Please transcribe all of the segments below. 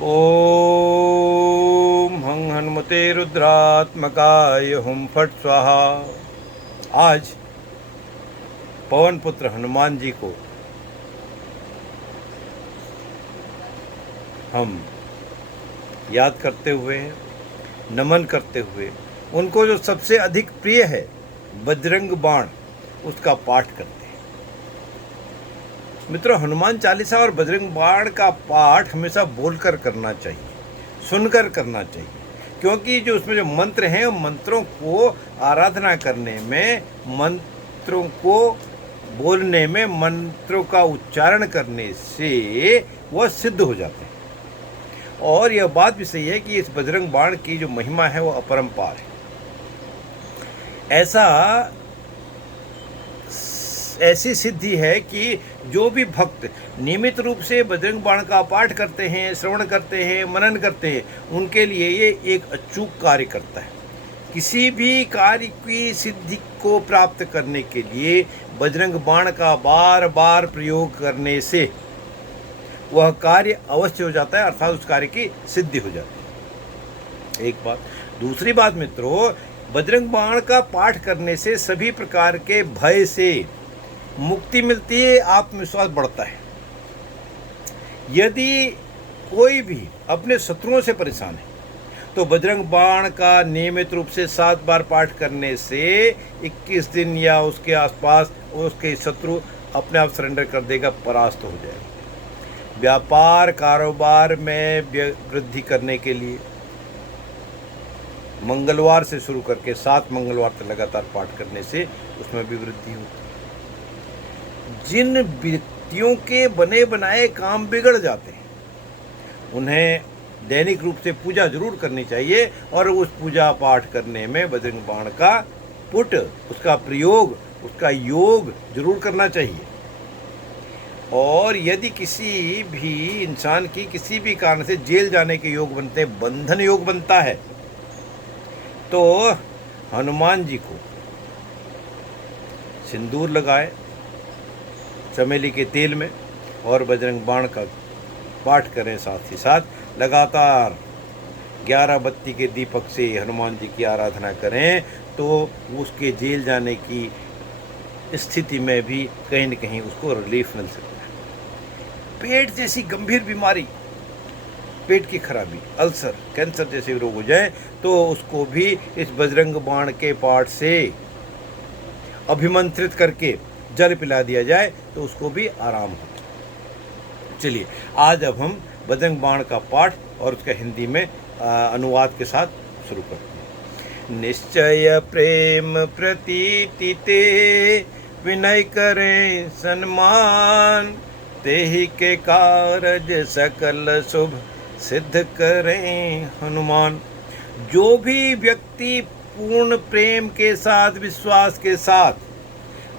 ओम हं हनुमते रुद्रात्मकाय हुम फट स्वाहा। आज पवन पुत्र हनुमान जी को हम याद करते हुए, नमन करते हुए, उनको जो सबसे अधिक प्रिय है बजरंग बाण, उसका पाठ करते हैं। मित्रों, हनुमान चालीसा और बजरंग बाण का पाठ हमेशा बोलकर करना चाहिए, सुनकर करना चाहिए, क्योंकि जो उसमें जो मंत्र हैं, मंत्रों को आराधना करने में, मंत्रों को बोलने में, मंत्रों का उच्चारण करने से वह सिद्ध हो जाते हैं। और यह बात भी सही है कि इस बजरंग बाण की जो महिमा है वो अपरंपार है। ऐसी सिद्धि है कि जो भी भक्त नियमित रूप से बजरंग बाण का पाठ करते हैं, श्रवण करते हैं, मनन करते हैं, उनके लिए ये एक अचूक कार्य करता है। किसी भी कार्य की सिद्धि को प्राप्त करने के लिए बजरंग बाण का बार बार प्रयोग करने से वह कार्य अवश्य हो जाता है, अर्थात उस कार्य की सिद्धि हो जाती है। एक बात। दूसरी बात मित्रों, बजरंग बाण का पाठ करने से सभी प्रकार के भय से मुक्ति मिलती है, आत्मविश्वास बढ़ता है। यदि कोई भी अपने शत्रुओं से परेशान है तो बजरंग बाण का नियमित रूप से 7 बार पाठ करने से 21 दिन या उसके आसपास उसके शत्रु अपने आप सरेंडर कर देगा, परास्त हो जाएगा। व्यापार कारोबार में वृद्धि करने के लिए मंगलवार से शुरू करके 7 मंगलवार तक लगातार पाठ करने से उसमें भी वृद्धि होती है। जिन व्यक्तियों के बने बनाए काम बिगड़ जाते हैं, उन्हें दैनिक रूप से पूजा जरूर करनी चाहिए, और उस पूजा पाठ करने में बजरंग बाण का पुट, उसका प्रयोग, उसका योग जरूर करना चाहिए। और यदि किसी भी इंसान की किसी भी कारण से जेल जाने के योग बनते हैं, बंधन योग बनता है, तो हनुमान जी को सिंदूर लगाए चमेली के तेल में और बजरंग बाण का पाठ करें। साथ ही साथ लगातार 11 बत्ती के दीपक से हनुमान जी की आराधना करें, तो उसके जेल जाने की स्थिति में भी कहीं न कहीं उसको रिलीफ मिल सकता है। पेट जैसी गंभीर बीमारी, पेट की खराबी, अल्सर, कैंसर जैसे रोग हो जाए तो उसको भी इस बजरंग बाण के पाठ से अभिमंत्रित करके जल पिला दिया जाए तो उसको भी आराम होता है। चलिए, आज अब हम बजरंग बाण का पाठ और उसका हिंदी में अनुवाद के साथ शुरू करते हैं। निश्चय प्रेम प्रतीति ते विनय करें सन्मान, तेहि के कारज सकल शुभ सिद्ध करें हनुमान। जो भी व्यक्ति पूर्ण प्रेम के साथ, विश्वास के साथ,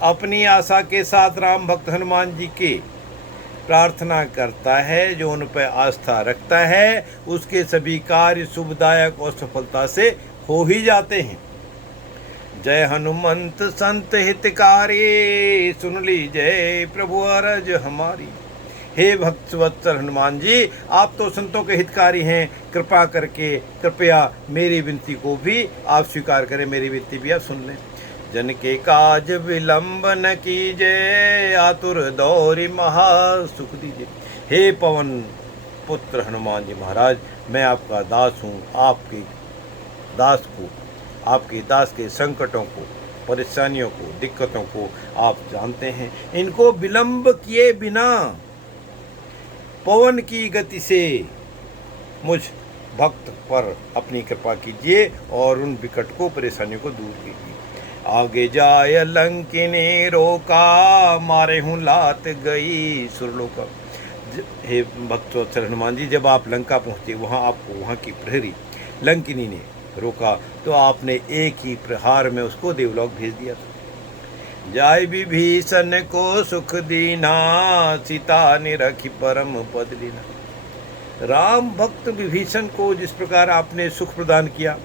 अपनी आशा के साथ राम भक्त हनुमान जी की प्रार्थना करता है, जो उन पर आस्था रखता है, उसके सभी कार्य शुभदायक और सफलता से हो ही जाते हैं। जय हनुमंत संत हितकारी, सुन लीजिए प्रभु अरज हमारी। हे भक्त वत्सल हनुमान जी, आप तो संतों के हितकारी हैं, कृपा करके कृपया मेरी विनती को भी आप स्वीकार करें, मेरी विनती भी आप सुन लें। जन के काज विलंब न कीजिए, आतुर दौरी महा सुख दीजिए। हे पवन पुत्र हनुमान जी महाराज, मैं आपका दास हूँ, आपके दास को, आपके दास के संकटों को, परेशानियों को, दिक्कतों को आप जानते हैं। इनको विलंब किए बिना पवन की गति से मुझ भक्त पर अपनी कृपा कीजिए और उन विकट को, परेशानियों को दूर कीजिए। आगे जाय लंकिनी रोका, मारे हूँ लात गई सुरलोका। हे भक्तवत्सल हनुमान जी, जब आप लंका पहुँचे, वहाँ आपको वहाँ की प्रहरी लंकिनी ने रोका तो आपने एक ही प्रहार में उसको देवलोक भेज दिया था। जाय विभीषण को सुख दीना, सीता निरखी परम पद लीना। राम भक्त विभीषण को जिस प्रकार आपने सुख प्रदान किया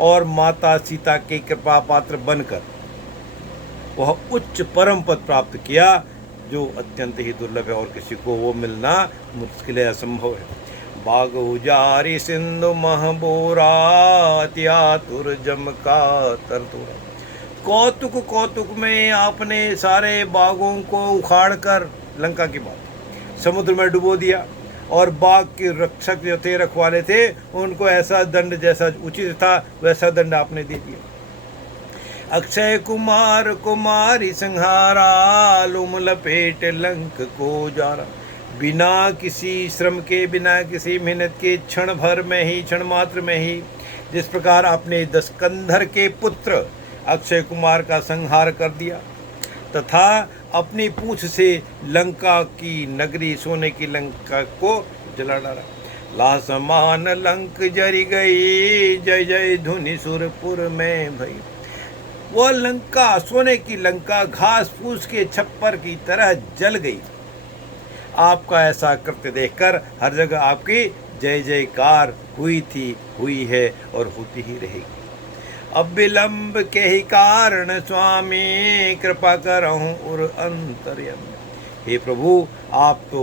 और माता सीता के कृपा पात्र बनकर वह उच्च परम पद प्राप्त किया, जो अत्यंत ही दुर्लभ है और किसी को वो मिलना मुश्किल है, असंभव है। बाग उजारी सिंधु महबूरा त्यातुर जम का तरतुरा। कौतुक कौतुक में आपने सारे बागों को उखाड़ कर, लंका की बात, समुद्र में डुबो दिया, और बाग के रक्षक जो थे, रखवाले थे, उनको ऐसा दंड जैसा उचित था वैसा दंड आपने दे दिया। अक्षय कुमार कुमारी संहारा, लुम लपेट लंक को जारा। बिना किसी श्रम के, बिना किसी मेहनत के, क्षण भर में ही, क्षण मात्र में ही, जिस प्रकार आपने दशकंधर के पुत्र अक्षय कुमार का संहार कर दिया, तथा अपनी पूंछ से लंका की नगरी, सोने की लंका को जला डाला। लासमान लंक जरी गई, जय जय धुनि सुरपुर में भई। वो लंका, सोने की लंका, घास फूस के छप्पर की तरह जल गई। आपका ऐसा कृत्य देखकर हर जगह आपकी जय जयकार हुई थी, हुई है और होती ही रहेगी। अब विलंब के ही कारण स्वामी, कृपा करहूँ उर अंतर्यामी। हे प्रभु, आप तो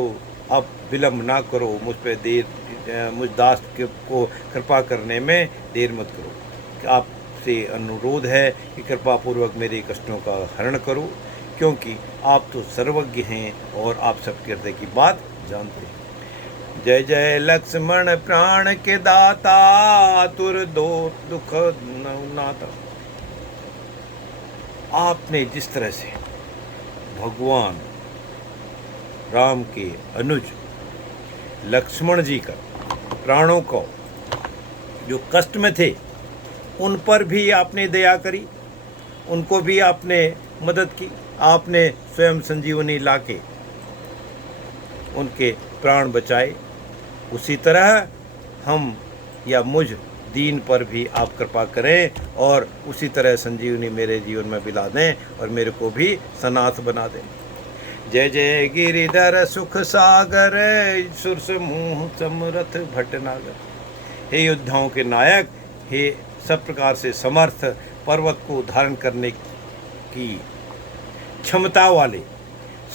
अब विलंब ना करो, मुझ पे देर, मुझ दास को कृपा करने में देर मत करो। आपसे अनुरोध है कि कृपा पूर्वक मेरे कष्टों का हरण करो, क्योंकि आप तो सर्वज्ञ हैं और आप सबके हृदय की बात जानते हैं। जय जय लक्ष्मण प्राण के दाता, तुर दो दुख नाता। आपने जिस तरह से भगवान राम के अनुज लक्ष्मण जी का प्राणों को जो कष्ट में थे उन पर भी आपने दया करी, उनको भी आपने मदद की, आपने स्वयं संजीवनी लाके उनके प्राण बचाए। उसी तरह हम या मुझ दीन पर भी आप कृपा करें और उसी तरह संजीवनी मेरे जीवन में मिला दें और मेरे को भी सनाथ बना दें। जय जय गिरिधर सुख सागर, सुरसमूह समरथ भटनागर। हे योद्धाओं के नायक, हे सब प्रकार से समर्थ, पर्वत को धारण करने की क्षमता वाले,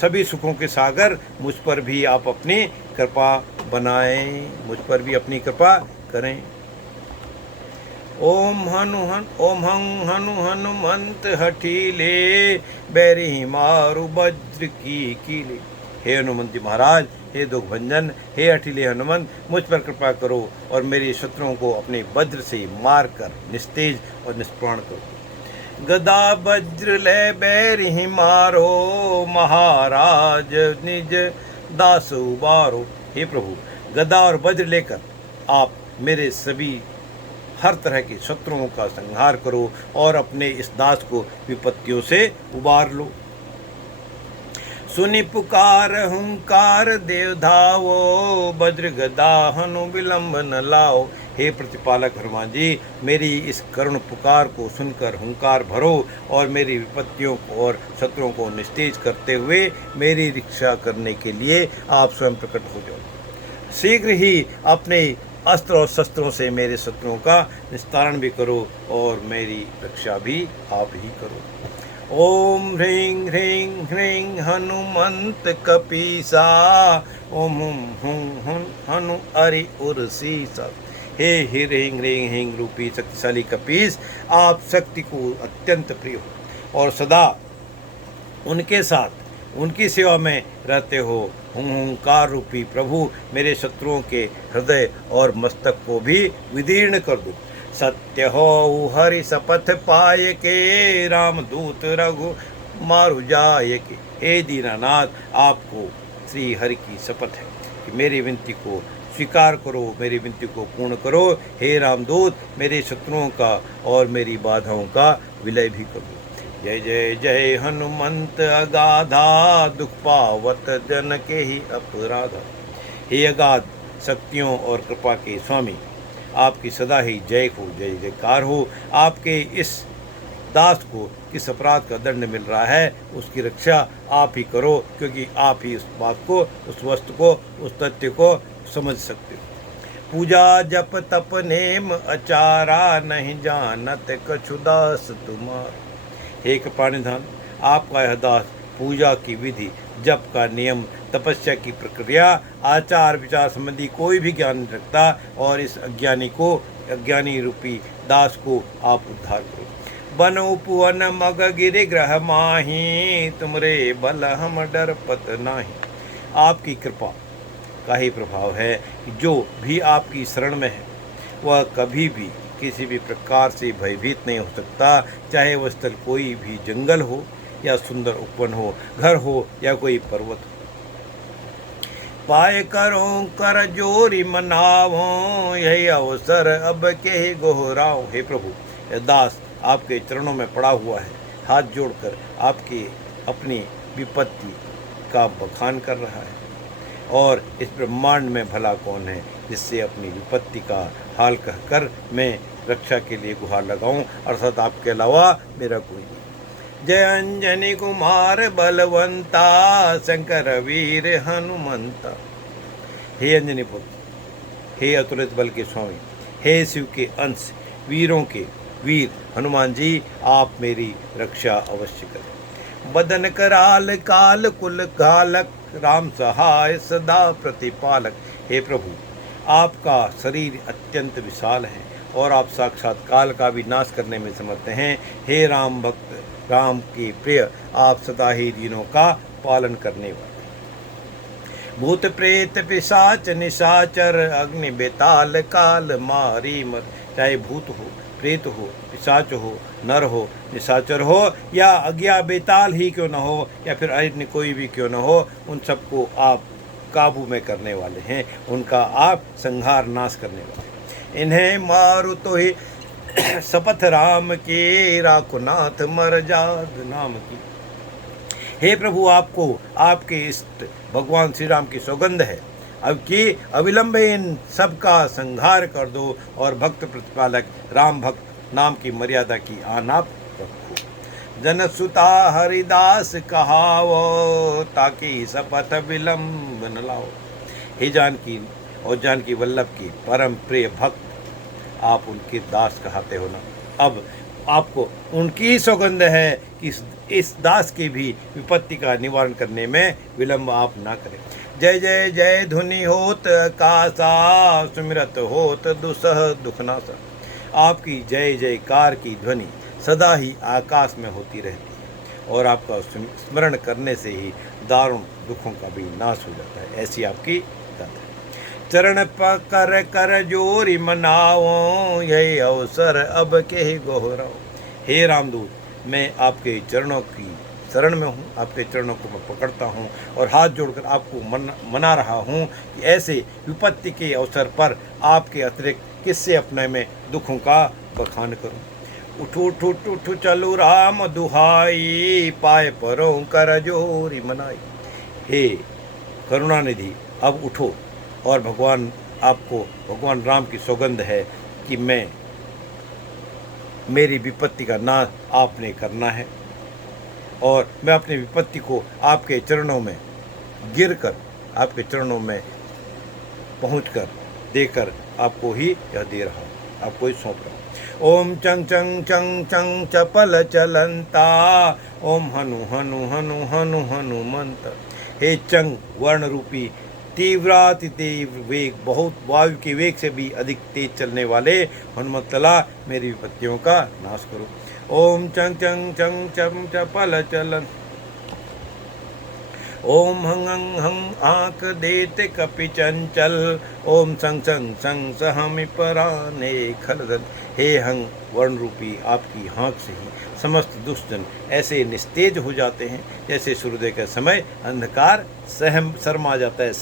सभी सुखों के सागर, मुझ पर भी आप अपनी कृपा बनाएं, मुझ पर भी अपनी कृपा करें। ओम हनु हनुमंत हठीले, बैरी मारु वज्र की कीले। हे हनुमंत जी महाराज, हे दुख भंजन, हे हठीले हनुमंत, मुझ पर कृपा करो और मेरे शत्रुओं को अपने वज्र से मार कर निस्तेज और निष्प्राण करो। गदा वज्र ले बैरी मारो, महाराज निज दास उबारो। हे प्रभु, गदा और वज्र लेकर आप मेरे सभी हर तरह के शत्रुओं का संहार करो और अपने इस दास को विपत्तियों से उबार लो। सुनि पुकार हुंकार देव धावो, वज्र गदा हनु विलंब न लाओ। हे प्रतिपालक हनुमान जी, मेरी इस करुण पुकार को सुनकर हुंकार भरो और मेरी विपत्तियों को और शत्रुओं को निस्तेज करते हुए मेरी रक्षा करने के लिए आप स्वयं प्रकट हो जाओ। शीघ्र ही अपने अस्त्र और शस्त्रों से मेरे शत्रुओं का निस्तारण भी करो और मेरी रक्षा भी आप ही करो। ओम ह्रीं ह्रीं ह्रीं हनुमंत कपीसा, ओम हुं हनु अरि उर्सीसा। हे ह्रीं ह्रीं ह्रीं रूपी शक्तिशाली कपीस, आप शक्ति को अत्यंत प्रिय हो और सदा उनके साथ उनकी सेवा में रहते हो। हुंकार रूपी प्रभु, मेरे शत्रुओं के हृदय और मस्तक को भी विदीर्ण कर दो। सत्य हो हरि शपथ पाए के, रामदूत रघु मारु जाए के। हे दीनानाथ, आपको श्री हरि की शपथ है कि मेरी विनती को स्वीकार करो, मेरी विनती को पूर्ण करो। हे रामदूत, मेरे शत्रुओं का और मेरी बाधाओं का विलय भी करो। जय जय जय हनुमंत अगाधा, दुख पावत जन के ही अपराधा। हे अगाध शक्तियों और कृपा के स्वामी, आपकी सदा ही जय हो, जय जयकार हो। आपके इस दास को किस अपराध का दंड मिल रहा है उसकी रक्षा आप ही करो, क्योंकि आप ही उस बात को, उस वस्तु को, उस तथ्य को समझ सकते हो। पूजा जप तप नेम अचारा, नहीं जानत कछु दास तुम्हारा। हे कृपानिधान, आपका यह दास पूजा की विधि, जप का नियम, तपस्या की प्रक्रिया, आचार विचार संबंधी कोई भी ज्ञान नहीं रखता, और इस अज्ञानी रूपी दास को आप उद्धार करो। बन उपवन मग गिरि ग्रह माही, तुमरे बल हम डर पत नाही। आपकी कृपा का ही प्रभाव है कि जो भी आपकी शरण में है वह कभी भी किसी भी प्रकार से भयभीत नहीं हो सकता, चाहे वह स्थल कोई भी जंगल हो या सुंदर उपवन हो, घर हो या कोई पर्वत हो। पाए करो कर जोरी मनावो, यही अवसर अब के गोहराओ। हे प्रभु, यह दास आपके चरणों में पड़ा हुआ है, हाथ जोड़कर आपकी अपनी विपत्ति का बखान कर रहा है। और इस ब्रह्मांड में भला कौन है जिससे अपनी विपत्ति का हाल कहकर मैं रक्षा के लिए गुहार लगाऊं, अर्थात आपके अलावा मेरा कोई नहीं। जय अंजनी कुमार बलवंता, शंकर वीर हनुमंता। हे अंजनी पुत्र, हे अतुलित बल के स्वामी, हे शिव के अंश, वीरों के वीर हनुमान जी, आप मेरी रक्षा अवश्य करें। बदन कराल काल कुल कालक, राम सहाय सदा प्रतिपालक। हे प्रभु, आपका शरीर अत्यंत विशाल है और आप साक्षात काल का भी नाश करने में समर्थ हैं। हे राम भक्त, राम के प्रिय, आप सदा ही दीनों का पालन करने वाले। भूत प्रेत पिशाच निशाचर, अग्नि बेताल काल मारी मर। चाहे भूत हो, प्रेत हो, पिशाच हो, नर हो, निशाचर हो, या अज्ञा बेताल ही क्यों न हो, या फिर अन्य कोई भी क्यों न हो, उन सबको आप काबू में करने वाले हैं, उनका आप संहार नाश करने वाले हैं। इन्हें मारू तो ही शपथ राम की, राकुनाथ मर जाद नाम की। हे प्रभु, आपको आपके इष्ट भगवान श्री राम की सौगंध है, अब कि अविलंब इन सब का संहार कर दो और भक्त प्रतिपालक राम भक्त नाम की मर्यादा की आन आप रखो। जन सुता हरिदास कहावो, ताकि शपथ विलंब न लाओ। हे जानकी और जानकी वल्लभ की परम प्रिय भक्त, आप उनके दास कहते हो ना। अब आपको उनकी सौगंध है कि इस दास की भी विपत्ति का निवारण करने में विलंब आप ना करें। जय जय जय धुनि होत आकाशा, सुमिरत होत दुसह दुखनासा। आपकी जय जयकार की ध्वनि सदा ही आकाश में होती रहती है और आपका स्मरण करने से ही दारुण दुखों का भी नाश हो जाता है। ऐसी आपकी गाथा। चरण पकर कर जोरी मनाओ, यही अवसर अब के गोहराओ। हे रामदूत, मैं आपके चरणों की शरण में हूँ, आपके चरणों को मैं पकड़ता हूँ और हाथ जोड़कर आपको मना रहा हूँ कि ऐसे विपत्ति के अवसर पर आपके अतिरिक्त किससे अपने में दुखों का बखान करूँ। उठो उठो उठो चलो राम दुहाई, पाए परों कर जोरी मनाई। हे करुणानिधि, अब उठो और भगवान राम की सौगंध है कि मेरी विपत्ति का नाश आपने करना है और मैं अपनी विपत्ति को आपके चरणों में गिरकर, आपके चरणों में पहुंचकर देकर आपको ही यह दे रहा हूँ, आपको ही सौंप रहा हूँ। ओम चंग चंग चंग चंग चपल चलंता, ओम हनु हनु हनु हनु हनुमंत। हे चंग वर्ण रूपी तीव्राति तीव्र वेग, बहुत वायु के वेग से भी अधिक तेज चलने वाले हनुमतला, मेरी विपत्तियों का नाश करो। ओम चंग चंग चंग चम चपल चलन, ओम हंग हंग हंग आंख देते कपि चंचल, ओम संग संग संग सहमि पराने खलदल। हे हंग वर्ण रूपी आपकी हाँक से ही समस्त दुष्टजन ऐसे निस्तेज हो जाते हैं जैसे सूर्योदय के समय अंधकार शर्मा हो जाता है,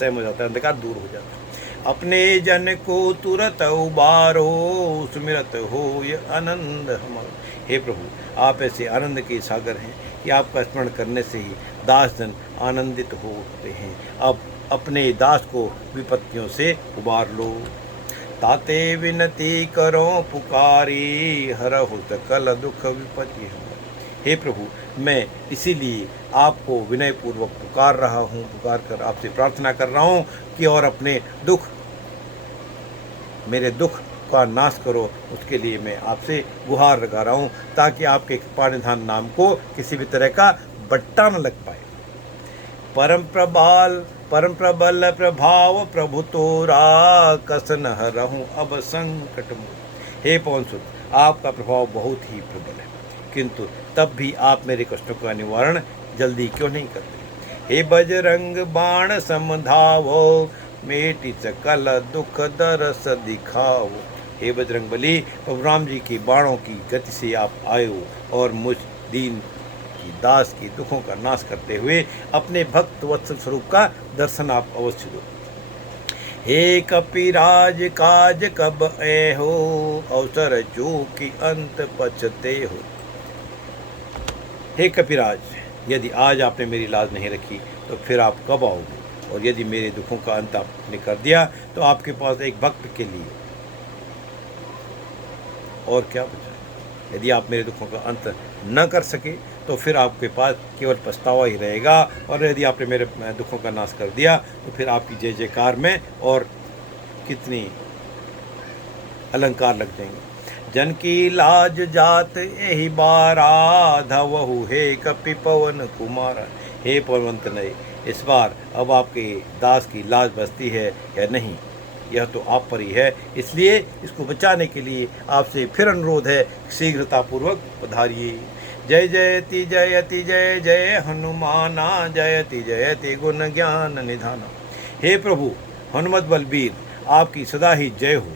अंधकार दूर हो जाता है। अपने जन को तुरत उबारो, सुमिरत हो ये आनंद हमारा। हे प्रभु, आप ऐसे आनंद के सागर हैं कि आपका स्मरण करने से ही दास जन आनंदित होते हैं। अब अपने दास को विपत्तियों से उबार लो। ताते विनती करो पुकारी, हरहु सकल दुख विपत्ति हमारी। हे प्रभु, मैं इसीलिए आपको विनय पूर्वक पुकार रहा हूँ, पुकार कर आपसे प्रार्थना कर रहा हूँ कि और अपने दुख, मेरे दुख का नाश करो। उसके लिए मैं आपसे गुहार लगा रहा हूँ ताकि आपके कृपानिधान नाम को किसी भी तरह का बट्टा न लग पाए। परम प्रबल प्रभाव प्रभु तोरा, कसन हरहूँ अब संकट मोर। हे पवन सुत, आपका प्रभाव बहुत ही प्रबल है, किंतु तब भी आप मेरे कष्टों का निवारण जल्दी क्यों नहीं करते। हे बजरंग बाण समधावो, मेटी सकल दुख दरस दिखाओ। हे बजरंग बली, प्रभु राम जी की बाणों की गति से आप आए हो और मुझ दीन की दास की दुखों का नाश करते हुए अपने भक्त वत्सल स्वरूप का दर्शन आप अवश्य दो। हे कपिराज काज कब ए हो, अवसर चूकी अंत पचते हो। हे कपिराज, यदि आज आपने मेरी लाज नहीं रखी तो फिर आप कब आओगे, और यदि मेरे दुखों का अंत आपने कर दिया तो आपके पास एक भक्त के लिए और क्या बचा। यदि आप मेरे दुखों का अंत न कर सके तो फिर आपके पास केवल पछतावा ही रहेगा, और यदि आपने मेरे दुखों का नाश कर दिया तो फिर आपकी जय जयकार में और कितनी अलंकार लग जाएंगे। जन की लाज जात यही बारा, धवहु हे कपि पवन कुमारा। हे पवनवंत नये, इस बार अब आपके दास की लाज बचती है या नहीं, यह तो आप पर ही है। इसलिए इसको बचाने के लिए आपसे फिर अनुरोध है, शीघ्रतापूर्वक पधारिए। जय जयति जयति जय जय हनुमाना, जयति जयति गुण ज्ञान निधाना। हे प्रभु हनुमत बलबीर, आपकी सदा ही जय हो।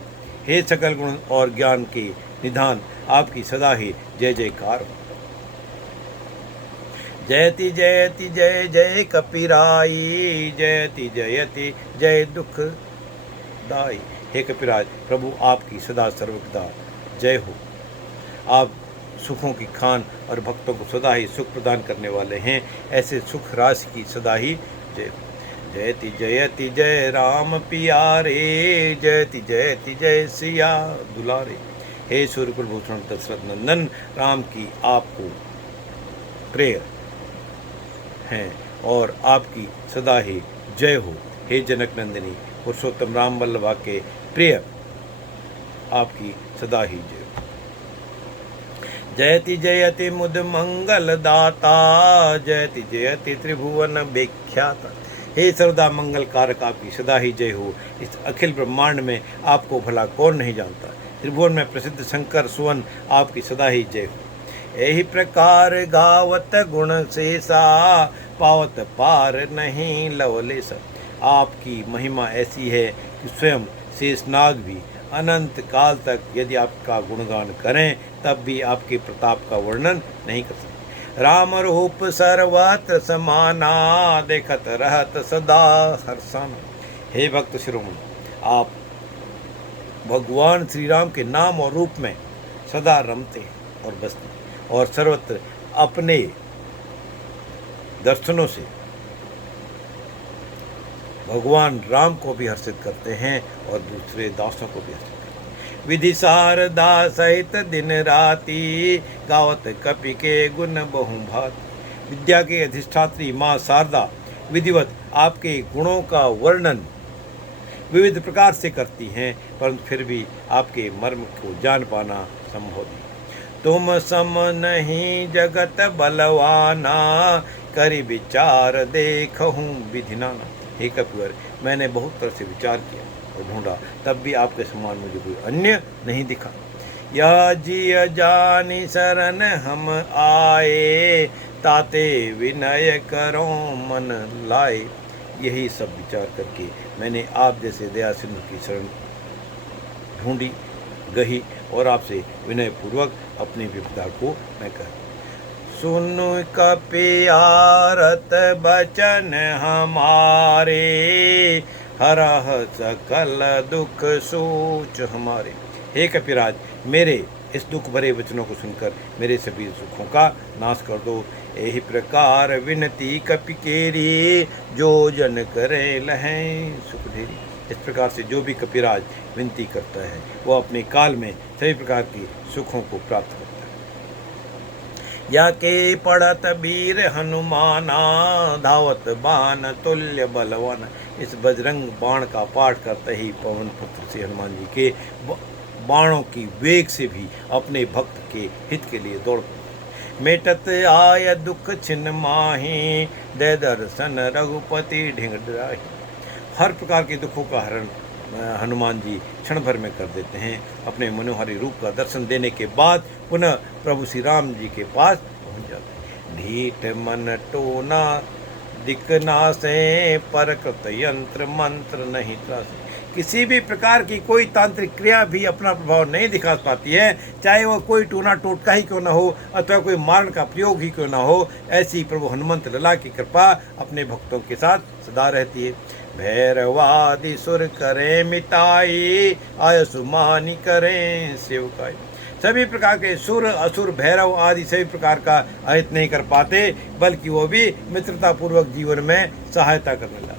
हे सकल गुण और ज्ञान के निधान, आपकी सदा ही जय जयकार हो। जयति जयति जय जय कपिराई, जयति जयति जय दुख दाई। हे कपिराज प्रभु, आपकी सदा सर्वदा जय हो। आप सुखों की खान और भक्तों को सदा ही सुख प्रदान करने वाले हैं। ऐसे सुख राशि की सदा ही जय हो। जयति जयति जय राम पियारे, जयति जयति जय सिया दुलारे। हे सूर्यकुल भूषण दशरथ नंदन, राम की आपको प्रेय हैं और आपकी सदा ही जय हो। हे जनक नंदिनी पुरुषोत्तम राम वल्लभा के प्रिय, आपकी सदा ही जय हो। जयति जयति मुद मंगल दाता, जयति जयति त्रिभुवन विख्याता। हे सर्वदा मंगल कारक, आपकी सदा ही जय हो। इस अखिल ब्रह्मांड में आपको भला कौन नहीं जानता। त्रिभुवन में प्रसिद्ध शंकर सुवन, आपकी सदा ही जय हो। यही प्रकार गावत गुण शेषा, पावत पार नहीं लवलेसा। आपकी महिमा ऐसी है कि स्वयं शेषनाग भी अनंत काल तक यदि आपका गुणगान करें तब भी आपके प्रताप का वर्णन नहीं कर सकते। राम रूप सर्वत्र समाना, देखत रहत सदा हर्षाना। हे भक्त शिरोमणि, आप भगवान श्री राम के नाम और रूप में सदा रमते और बसते और सर्वत्र अपने दर्शनों से भगवान राम को भी हर्षित करते हैं और दूसरे दासों को भी हर्षित करते हैं। विधि शारदा सहित दिन राति, गावत कपि के गुण बहु भांति। विद्या के अधिष्ठात्री माँ शारदा विधिवत आपके गुणों का वर्णन विविध प्रकार से करती हैं, परंतु फिर भी आपके मर्म को जान पाना संभव नहीं। तुम सम नहीं जगत बलवाना, करि विचार देखहूँ विधि नाना। हे कपिवर, मैंने बहुत तरह से विचार किया और ढूंढा, तब भी आपके समान मुझे कोई अन्य नहीं दिखा। या जिय जानी शरण हम आए, ताते विनय करो मन लाए। यही सब विचार करके मैंने आप जैसे दया सिंधु की शरण ढूंढी गही और आपसे विनय पूर्वक अपनी विपदा को मैं कह। सुन कपियारत बचन हमारे, हरह सकल दुख सोच हमारे। हे कपिराज, मेरे इस दुख भरे वचनों को सुनकर मेरे सभी सुखों का नाश कर दो। यही प्रकार विनती कपि केरी, जो जन करे लहें सुख ढेरी। इस प्रकार से जो भी कपिराज विनती करता है वो अपने काल में सभी प्रकार के सुखों को प्राप्त करता है। या के पढ़त वीर हनुमाना, धावत बाण तुल्य बलवान। इस बजरंग बाण का पाठ करते ही पवन पुत्र से हनुमान जी के बाणों की वेग से भी अपने भक्त के हित के लिए दौड़। मेटत आय दुख छिन माही, दे दर्शन रघुपति ढिंग डराही। हर प्रकार के दुखों का हरण हनुमान जी क्षण भर में कर देते हैं। अपने मनोहारी रूप का दर्शन देने के बाद पुनः प्रभु श्री राम जी के पास पहुंच जाते हैं। ढीठ मन टोना दिखना से, परकृत यंत्र मंत्र नहीं त्रासे। किसी भी प्रकार की कोई तांत्रिक क्रिया भी अपना प्रभाव नहीं दिखा पाती है, चाहे वह कोई टोना टोटका ही क्यों न हो अथवा कोई मारण का प्रयोग ही क्यों न हो। ऐसी प्रभु हनुमंत लला की कृपा अपने भक्तों के साथ सदा रहती है। भैरवादि सुर करें मिताई, आयसु मानी करें सेवकाई। सभी प्रकार के सुर असुर भैरव आदि सभी प्रकार का अहित नहीं कर पाते, बल्कि वो भी मित्रता पूर्वक जीवन में सहायता करने लगते।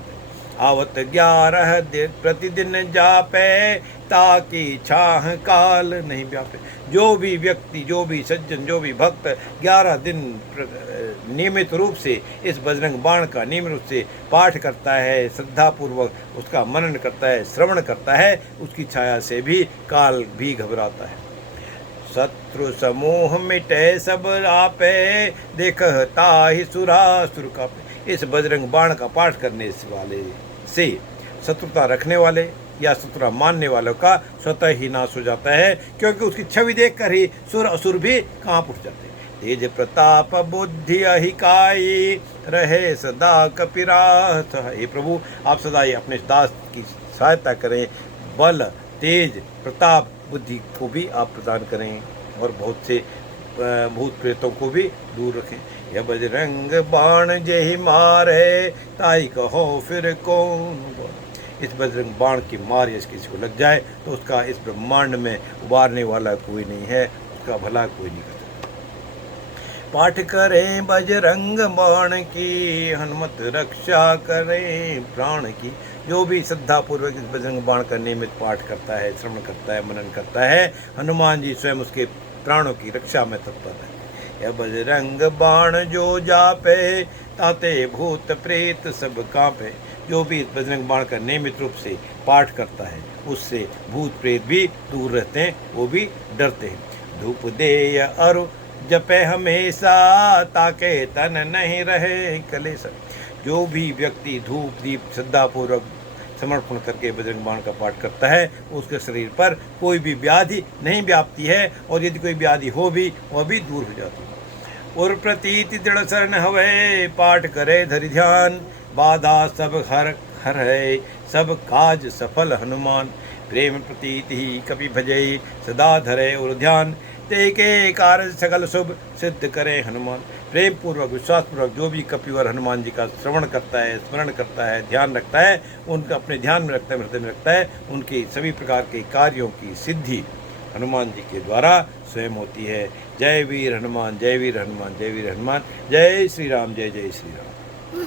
आवत 11 प्रतिदिन जापे, ताकि छाह काल नहीं व्यापे। जो भी व्यक्ति, जो भी सज्जन, जो भी भक्त 11 दिन नियमित रूप से इस बजरंग बाण का नियमित रूप से पाठ करता है, श्रद्धापूर्वक उसका मनन करता है, श्रवण करता है, उसकी छाया से भी काल भी घबराता है। शत्रु समूह मिटे सब आपे, देखता ही सुरासुर कापे। इस बजरंग बाण का पाठ करने वाले से शत्रुता रखने वाले या शत्रुता मानने वालों का स्वतः ही नाश हो जाता है, क्योंकि उसकी छवि देखकर ही सुर असुर भी कांप उठ जाते हैं। तेज प्रताप बुद्धि अहिकाई, रहे सदा कपिरास। हे प्रभु, आप सदा ही अपने दास की सहायता करें, बल तेज प्रताप बुद्धि को भी आप प्रदान करें और बहुत से भूत प्रेतों को भी दूर रखें। यह बजरंग बाण जेहि मारे, ताई कहो फिर कौन। इस बजरंग बाण की मार यदि किसी को लग जाए तो उसका इस ब्रह्मांड में उबारने वाला कोई नहीं है, उसका भला कोई नहीं कर सकता। पाठ करें बजरंग बाण की, हनुमत रक्षा करें प्राण की। जो भी श्रद्धापूर्वक इस बजरंग बाण का नियमित पाठ करता है, श्रवण करता है, मनन करता है, हनुमान जी स्वयं उसके प्राणों की रक्षा में तत्पर है। यह बजरंग बाण जो जापे, ताते भूत प्रेत सब कांपे। जो भी इस बजरंग बाण का नियमित रूप से पाठ करता है, उससे भूत प्रेत भी दूर रहते हैं, वो भी डरते हैं। धूप देय अरु जपे हमेशा, ताके तन नहीं रहे कलेश। जो भी व्यक्ति धूप दीप श्रद्धापूर्वक समर्पण करके बजरंग बाण का पाठ करता है, उसके शरीर पर कोई भी व्याधि नहीं व्यापती है, और यदि कोई व्याधि हो भी वह भी दूर हो जाती है। और प्रतीति दृढ़ शरण हवे, पाठ करे धरि ध्यान, बाधा सब हर हर है, सब काज सफल हनुमान। प्रेम प्रतीति ही कपि भजई, सदा धरे और ध्यान, ते के कार्य सकल शुभ सिद्ध करे हनुमान। प्रेम पूर्वक विश्वास पूर्वक जो भी कपिवर हनुमान जी का श्रवण करता है, स्मरण करता है, ध्यान रखता है, उनका अपने ध्यान में रखता है, हृदय में रखता है, उनके सभी प्रकार के कार्यों की सिद्धि हनुमान जी के द्वारा स्वयं होती है। जय वीर हनुमान, जय वीर हनुमान, जय वीर हनुमान, जय श्री राम, जय जय श्री राम।